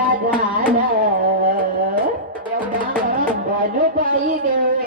झालं एवढा भानुबाई देऊ